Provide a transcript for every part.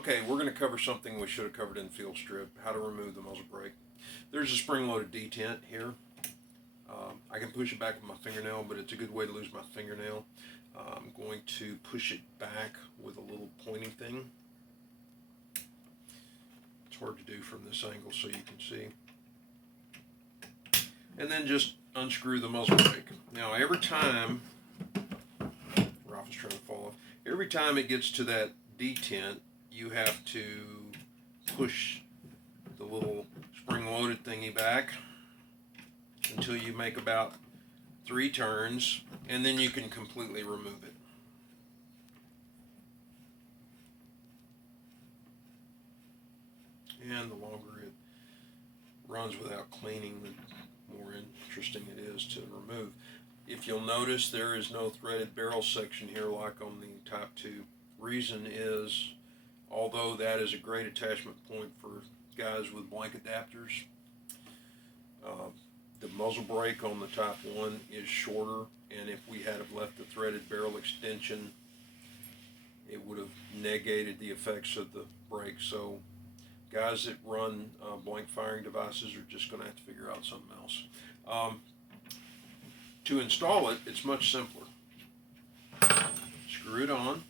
Okay, we're going to cover something we should have covered in field strip, how to remove the muzzle brake. There's a spring-loaded detent here. I can push it back with my fingernail, but it's a good way to lose my fingernail. I'm going to push it back with a little pointing thing. It's hard to do from this angle so you can see. And then just unscrew the muzzle brake. Now every time, Ralph is trying to fall off, every time it gets to that detent, you have to push the little spring-loaded thingy back until you make about 3 turns, and then you can completely remove it. And the longer it runs without cleaning, the more interesting it is to remove. If you'll notice, there is no threaded barrel section here like on the Type 2. Reason is, although that is a great attachment point for guys with blank adapters, the muzzle brake on the Type 1 is shorter, and if we had left the threaded barrel extension, it would have negated the effects of the brake. So guys that run blank firing devices are just going to have to figure out something else. To install it, it's much simpler. Screw it on.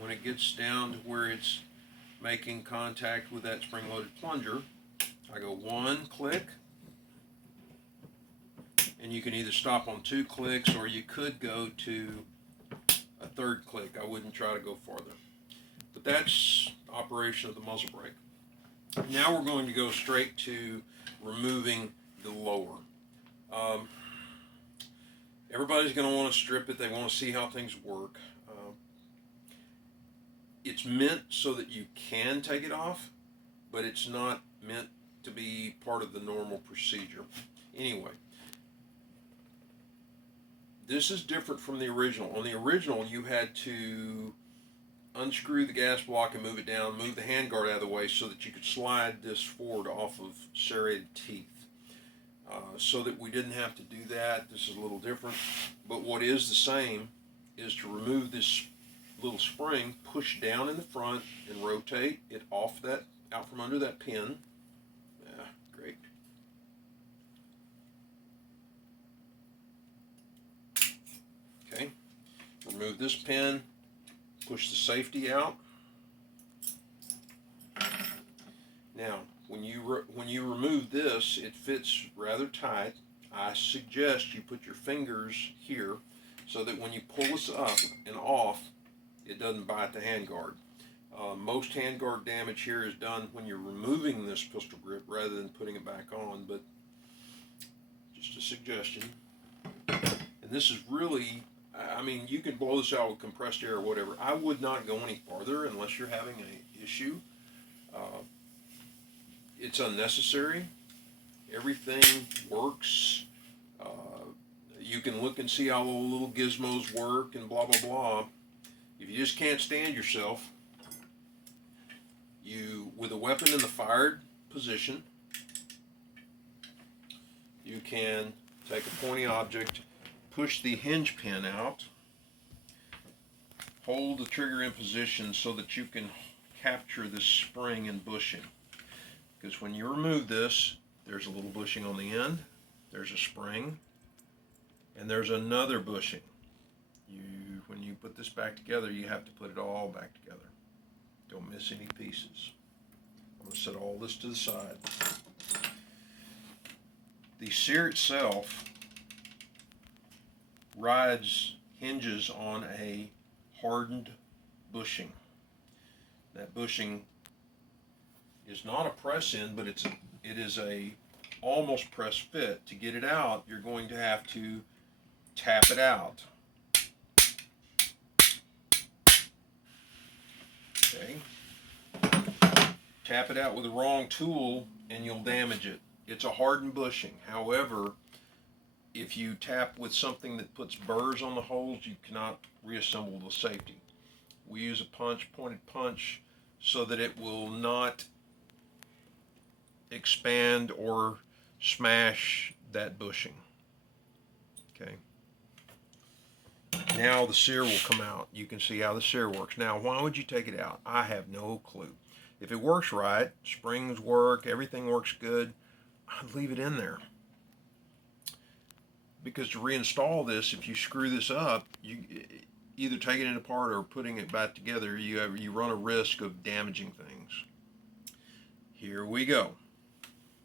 When it gets down to where it's making contact with that spring-loaded plunger, I go 1 click, and you can either stop on 2 clicks or you could go to a 3rd click. I wouldn't try to go farther. But that's operation of the muzzle brake. Now we're going to go straight to removing the lower. Everybody's going to want to strip it. They want to see how things work. It's meant so that you can take it off, but it's not meant to be part of the normal procedure. Anyway, this is different from the original. On the original, you had to unscrew the gas block and move it down, move the handguard out of the way so that you could slide this forward off of serrated teeth. So that we didn't have to do that. This is a little different, but what is the same is to remove this little spring, push down in the front and rotate it off that, out from under that pin. Yeah, great. Okay, remove this pin, push the safety out. Now, when you remove this, it fits rather tight. I suggest you put your fingers here so that when you pull this up and off, it doesn't bite the handguard. Most handguard damage here is done when you're removing this pistol grip rather than putting it back on, but just a suggestion. And this is really, I mean, you can blow this out with compressed air or whatever. I would not go any farther unless you're having an issue. It's unnecessary. Everything works. You can look and see how all the little gizmos work and blah, blah, blah. If you just can't stand yourself, with a weapon in the fired position, you can take a pointy object, push the hinge pin out, hold the trigger in position so that you can capture this spring and bushing. Because when you remove this, there's a little bushing on the end, there's a spring, and there's another bushing. When you put this back together, you have to put it all back together. Don't miss any pieces. I'm going to set all this to the side. The sear itself hinges on a hardened bushing. That bushing is not a press in, but it is a almost press fit. To get it out, you're going to have to tap it out. Okay. Tap it out with the wrong tool and you'll damage it. It's a hardened bushing. However, if you tap with something that puts burrs on the holes, you cannot reassemble the safety. We use a pointed punch, so that it will not expand or smash that bushing. Okay. Now the sear will come out. You can see how the sear works. Now, why would you take it out? I have no clue. If it works right, springs work, everything works good, I'd leave it in there. Because to reinstall this, if you screw this up, you either taking it apart or putting it back together, you run a risk of damaging things. Here we go.